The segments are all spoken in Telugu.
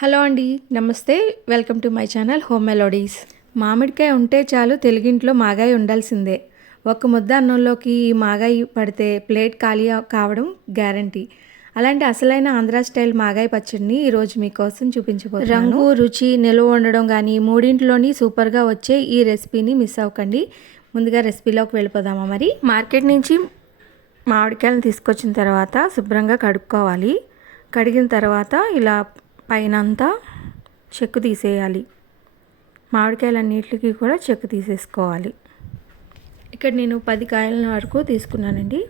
హలో అండి, నమస్తే. Welcome to my channel home melodies. మామిడికాయ ఉంటే చాలు తెలుగింట్లో మాగాయి ఉండాల్సిందే. ఒక ముద్ద అన్నంలోకి ఈ మాగాయి పడితే ప్లేట్ ఖాళీ కావడం గ్యారంటీ. అలాంటి అసలైన ఆంధ్రా స్టైల్ మాగాయి పచ్చడిని ఈరోజు మీకోసం చూపించబోతున్నాను. రంగు, రుచి, నిలువ ఉండడం కానీ మూడింటిలోని సూపర్గా వచ్చే ఈ రెసిపీని మిస్ అవ్వకండి. ముందుగా రెసిపీలోకి వెళ్ళిపోదామా మరి. మార్కెట్ నుంచి మామిడికాయలను తీసుకొచ్చిన తర్వాత శుభ్రంగా కడుక్కోవాలి. కడిగిన తర్వాత ఇలా పైన అంతా చెక్కు తీసేయాలి. మామిడికాయలన్నిటికి కూడా చెక్కు తీసేసుకోవాలి. ఇక్కడ నేను 10 కాయల వరకు తీసుకున్నానండి.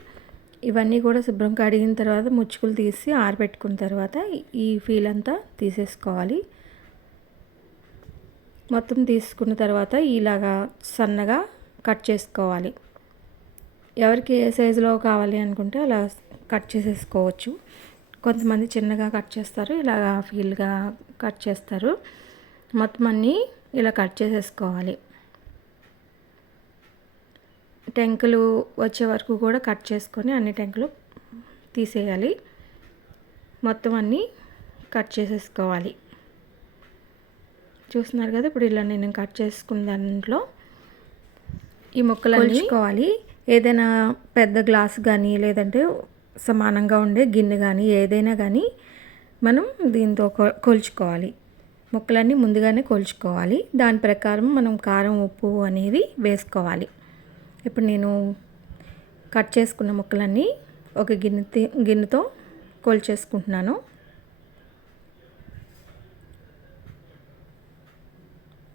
ఇవన్నీ కూడా శుభ్రం కడిగిన తర్వాత ముచ్చుకులు తీసి ఆరబెట్టుకున్న తర్వాత ఈ ఫీల్ అంతా తీసేసుకోవాలి. మొత్తం తీసుకున్న తర్వాత ఇలాగా సన్నగా కట్ చేసుకోవాలి. ఎవరికి ఏ సైజులో కావాలి అనుకుంటే అలా కట్ చేసేసుకోవచ్చు. కొంతమంది చిన్నగా కట్ చేస్తారు, ఇలాగా ఫీల్గా కట్ చేస్తారు. మొత్తం అన్నీ ఇలా కట్ చేసేసుకోవాలి. టెంకులు వచ్చే వరకు కూడా కట్ చేసుకొని అన్ని టెంకులు తీసేయాలి. మొత్తం అన్నీ కట్ చేసేసుకోవాలి. చూస్తున్నారు కదా, ఇప్పుడు ఇలా నేను కట్ చేసుకున్న దాంట్లో ఈ ముక్కలు కొలుచుకోవాలి. ఏదైనా పెద్ద గ్లాస్ కానీ లేదంటే సమానంగా ఉండే గిన్నె కానీ ఏదైనా కానీ మనం దీంతో కొలుచుకోవాలి. ముక్కలన్నీ ముందుగానే కొలుచుకోవాలి. దాని ప్రకారం మనం కారం, ఉప్పు అనేది వేసుకోవాలి. ఇప్పుడు నేను కట్ చేసుకున్న ముక్కలన్నీ ఒక గిన్నెతో కొలిచేసుకుంటున్నాను.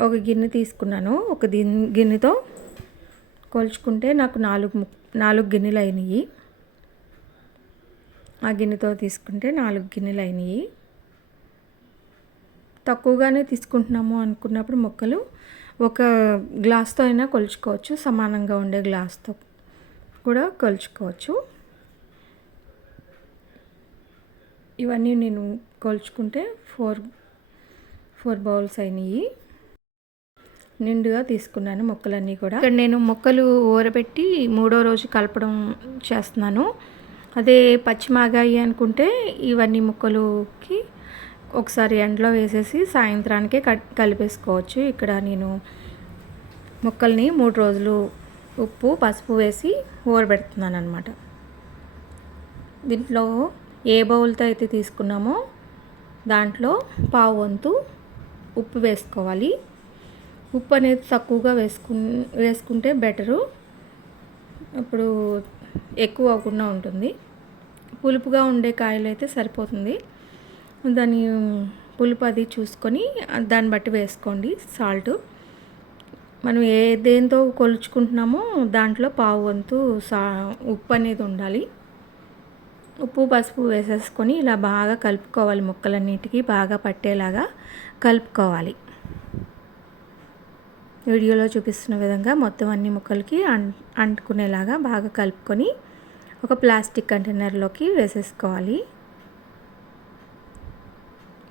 ఒక గిన్నె తీసుకున్నాను. ఒక గిన్నెతో కొలుచుకుంటే నాకు 4 గిన్నెలు అయినాయి. ఆ గిన్నెతో తీసుకుంటే 4 గిన్నెలు అయినాయి. తక్కువగానే తీసుకుంటున్నాము అనుకున్నప్పుడు ముక్కలు ఒక గ్లాస్తో అయినా కొలుచుకోవచ్చు. సమానంగా ఉండే గ్లాస్తో కూడా కొలుచుకోవచ్చు. ఇవన్నీ నేను కొలుచుకుంటే 4 బౌల్స్ అయినాయి. నిండుగా తీసుకున్నాను ముక్కలన్నీ కూడా. ఇక్కడ నేను ముక్కలు ఊరబెట్టి 3వ రోజు కలపడం చేస్తున్నాను. అదే పచ్చి మాగాయి అనుకుంటే ఇవన్నీ ముక్కలుకి ఒకసారి ఎండలో వేసేసి సాయంత్రానికే కలిపేసుకోవచ్చు. ఇక్కడ నేను ముక్కల్ని 3 రోజులు ఉప్పు, పసుపు వేసి ఊరబెడుతున్నాను అన్నమాట. దీంట్లో ఏ బౌల్తో అయితే తీసుకున్నామో దాంట్లో పావు వంతు ఉప్పు వేసుకోవాలి. ఉప్పు అనేది తక్కువగా వేసుకుంటే బెటరు. ఇప్పుడు ఎక్కువ అవ్వకుండా ఉంటుంది. పులుపుగా ఉండే కాయలు అయితే సరిపోతుంది. దాని పులుపు అది చూసుకొని దాన్ని బట్టి వేసుకోండి సాల్ట్. మనం దేంతో కొలుచుకుంటున్నామో దాంట్లో పావు వంతు ఉప్పు అనేది ఉండాలి. ఉప్పు, పసుపు వేసేసుకొని ఇలా బాగా కలుపుకోవాలి. ముక్కలన్నిటికీ బాగా పట్టేలాగా కలుపుకోవాలి. వీడియోలో చూపిస్తున్న విధంగా మొత్తం అన్ని ముక్కలకి అంటుకునేలాగా బాగా కలుపుకొని ఒక ప్లాస్టిక్ కంటైనర్లోకి వేసేసుకోవాలి.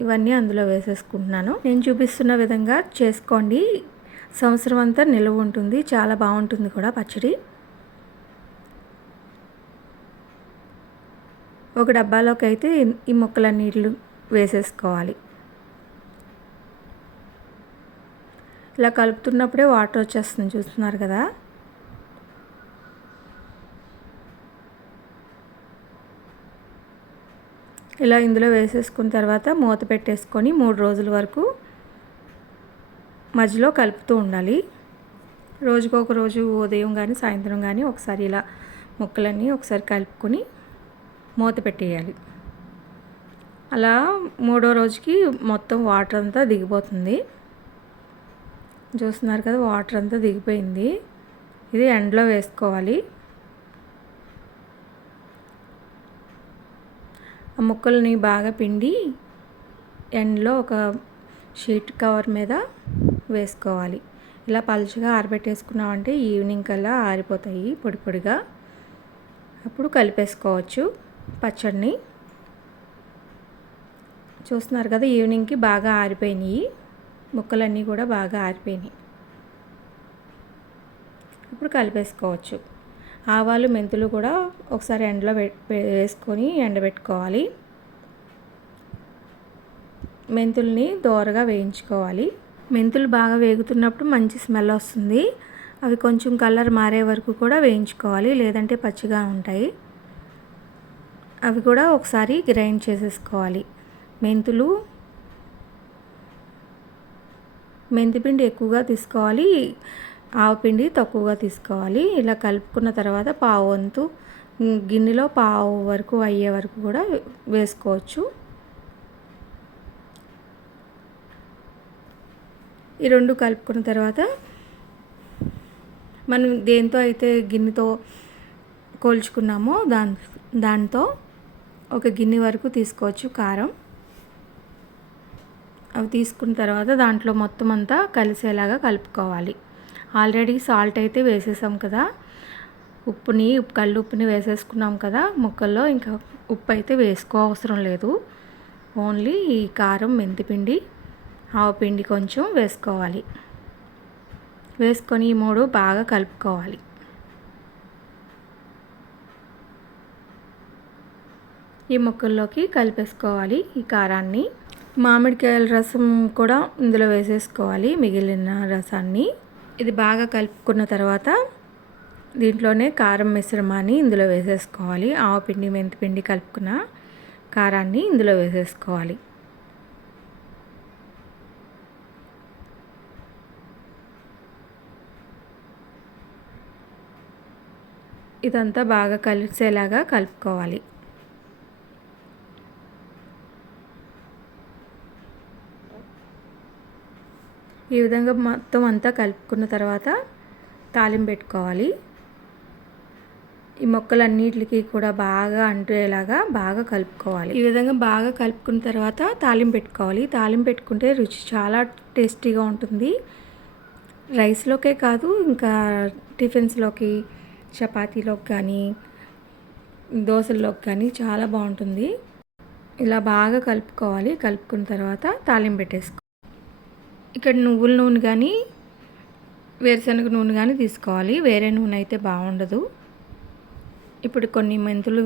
ఇవన్నీ అందులో వేసేసుకుంటున్నాను. నేను చూపిస్తున్న విధంగా చేసుకోండి. సంవత్సరం అంతా నిల్వ ఉంటుంది. చాలా బాగుంటుంది కూడా పచ్చడి. ఒక డబ్బాలోకి అయితే ఈ ముక్కలన్నిటిని వేసేసుకోవాలి. ఇలా కలుపుతున్నప్పుడే వాటర్ వచ్చేస్తుంది, చూస్తున్నారు కదా. ఇలా ఇందులో వేసేసుకున్న తర్వాత మూత పెట్టేసుకొని 3 రోజుల వరకు మధ్యలో కలుపుతూ ఉండాలి. రోజుకొక రోజు ఉదయం కానీ సాయంత్రం కానీ ఒకసారి ఇలా ముక్కలన్నీ ఒకసారి కలుపుకొని మూత పెట్టేయాలి. అలా 3వ రోజుకి మొత్తం వాటర్ అంతా దిగిపోతుంది. చూస్తున్నారు కదా, వాటర్ అంతా దిగిపోయింది. ఇది ఎండలో వేసుకోవాలి. ఆ ముక్కల్ని బాగా పిండి ఎండలో ఒక షీట్ కవర్ మీద వేసుకోవాలి. ఇలా పలుచగా ఆరబెట్టేసుకున్నామంటే ఈవినింగ్ కల్లా ఆరిపోతాయి పొడి పొడిగా. అప్పుడు కలిపేసుకోవచ్చు పచ్చడిని. చూస్తున్నారు కదా, ఈవినింగ్కి బాగా ఆరిపోయినాయి. ముక్కలన్నీ కూడా బాగా ఆరిపోయినాయి. ఇప్పుడు కలిపేసుకోవచ్చు. ఆవాలు, మెంతులు కూడా ఒకసారి ఎండలో వేసుకొని ఎండబెట్టుకోవాలి. మెంతుల్ని దోరగా వేయించుకోవాలి. మెంతులు బాగా వేగుతున్నప్పుడు మంచి స్మెల్ వస్తుంది. అవి కొంచెం కలర్ మారే వరకు కూడా వేయించుకోవాలి, లేదంటే పచ్చిగా ఉంటాయి. అవి కూడా ఒకసారి గ్రైండ్ చేసేసుకోవాలి. మెంతిపిండి ఎక్కువగా తీసుకోవాలి, ఆవపిండి తక్కువగా తీసుకోవాలి. ఇలా కలుపుకున్న తర్వాత పావు వంతు గిన్నెలో పావు వరకు అయ్యే వరకు కూడా వేసుకోవచ్చు. ఈ రెండు కలుపుకున్న తర్వాత మనం దేంతో అయితే గిన్నెతో కోల్చుకున్నామో దాంతో ఒక గిన్నె వరకు తీసుకోవచ్చు కారం. అవి తీసుకున్న తర్వాత దాంట్లో మొత్తం అంతా కలిసేలాగా కలుపుకోవాలి. ఆల్రెడీ సాల్ట్ అయితే వేసేసాం కదా, కల్లుప్పుని వేసేసుకున్నాం కదా ముక్కల్లో. ఇంకా ఉప్పు అయితే వేసుకోవసరం లేదు. ఓన్లీ ఈ కారం, మెంతిపిండి, ఆవపిండి కొంచెం వేసుకోవాలి. వేసుకొని ఈ మూడు బాగా కలుపుకోవాలి. ఈ ముక్కల్లోకి కలిపేసుకోవాలి ఈ కారాన్ని. మామిడికాయల రసం కూడా ఇందులో వేసేసుకోవాలి, మిగిలిన రసాన్ని. ఇది బాగా కలుపుకున్న తర్వాత దీంట్లోనే కారం మిశ్రమాన్ని ఇందులో వేసేసుకోవాలి. ఆవపిండి, మెంతిపిండి కలుపుకున్న కారాన్ని ఇందులో వేసేసుకోవాలి. ఇదంతా బాగా కలిసేలాగా కలుపుకోవాలి. ఈ విధంగా మొత్తం అంతా కలుపుకున్న తర్వాత తాలింపు పెట్టుకోవాలి. ఈ మొక్కలన్నిటికి కూడా బాగా అంటేలాగా బాగా కలుపుకోవాలి. ఈ విధంగా బాగా కలుపుకున్న తర్వాత తాలింపు పెట్టుకోవాలి. తాలింపు పెట్టుకుంటే రుచి చాలా టేస్టీగా ఉంటుంది. రైస్లోకే కాదు, ఇంకా టిఫిన్స్లోకి, చపాతీలోకి కానీ, దోశల్లోకి కానీ చాలా బాగుంటుంది. ఇలా బాగా కలుపుకోవాలి. కలుపుకున్న తర్వాత తాలింపు పెట్టేసుకోవాలి. ఇక్కడ నువ్వుల నూనె కానీ, వేరుశనగ నూనె కానీ తీసుకోవాలి. వేరే నూనె అయితే బాగుండదు. ఇప్పుడు కొన్ని మెంతులు,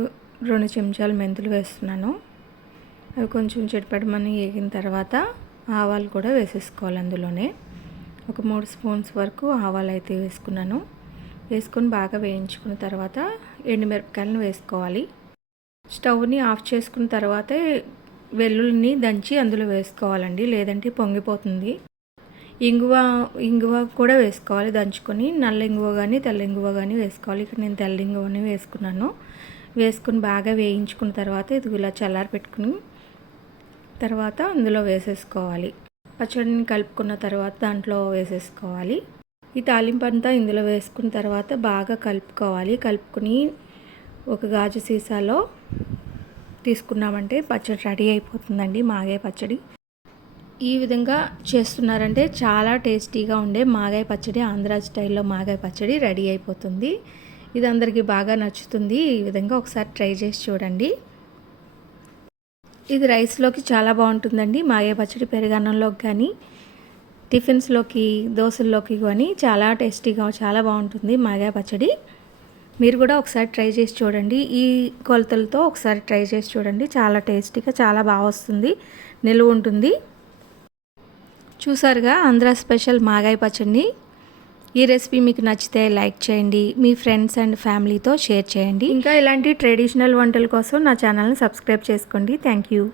2 చెంచాలు మెంతులు వేస్తున్నాను. అవి కొంచెం చిటపటమని వేగిన తర్వాత ఆవాలు కూడా వేసేసుకోవాలి. అందులోనే ఒక 3 స్పూన్స్ వరకు ఆవాలు అయితే వేసుకున్నాను. వేసుకొని బాగా వేయించుకున్న తర్వాత ఎండుమిరపకాయలను వేసుకోవాలి. స్టవ్ని ఆఫ్ చేసుకున్న తర్వాతే వెల్లుల్లిని దంచి అందులో వేసుకోవాలండి, లేదంటే పొంగిపోతుంది. ఇంగువ కూడా వేసుకోవాలి దంచుకొని. నల్ల ఇంగువ కానీ, తెల్ల ఇంగువ కానీ వేసుకోవాలి. ఇక్కడ నేను తెల్ల ఇంగువని వేసుకున్నాను. వేసుకుని బాగా వేయించుకున్న తర్వాత ఇది ఇలా చల్లారి పెట్టుకుని తర్వాత అందులో వేసేసుకోవాలి. పచ్చడిని కలుపుకున్న తర్వాత దాంట్లో వేసేసుకోవాలి. ఈ తాలింపు అంతా ఇందులో వేసుకున్న తర్వాత బాగా కలుపుకోవాలి. కలుపుకొని ఒక గాజు సీసాలో తీసుకున్నామంటే పచ్చడి రెడీ అయిపోతుందండి, మాగాయ పచ్చడి. ఈ విధంగా చేస్తున్నారంటే చాలా టేస్టీగా ఉండే మాగాయ పచ్చడి, ఆంధ్ర స్టైల్లో మాగాయ పచ్చడి రెడీ అయిపోతుంది. ఇది అందరికీ బాగా నచ్చుతుంది. ఈ విధంగా ఒకసారి ట్రై చేసి చూడండి. ఇది రైస్లోకి చాలా బాగుంటుందండి. మాగాయ పచ్చడి పెరుగన్నంలోకి కానీ, టిఫిన్స్లోకి, దోశల్లోకి కానీ చాలా టేస్టీగా చాలా బాగుంటుంది మాగాయ పచ్చడి. మీరు కూడా ఒకసారి ట్రై చేసి చూడండి. ఈ కొలతలతో ఒకసారి ట్రై చేసి చూడండి. చాలా టేస్టీగా చాలా బాగా వస్తుంది, నిలువ ఉంటుంది. చూసారుగా ఆంధ్ర స్పెషల్ మాగాయ పచ్చడిని. ఈ రెసిపీ మీకు నచ్చితే లైక్ చేయండి, మీ ఫ్రెండ్స్ అండ్ ఫ్యామిలీతో షేర్ చేయండి. ఇంకా ఇలాంటి ట్రెడిషనల్ వంటల కోసం నా ఛానల్ని సబ్స్క్రైబ్ చేసుకోండి. Thank you.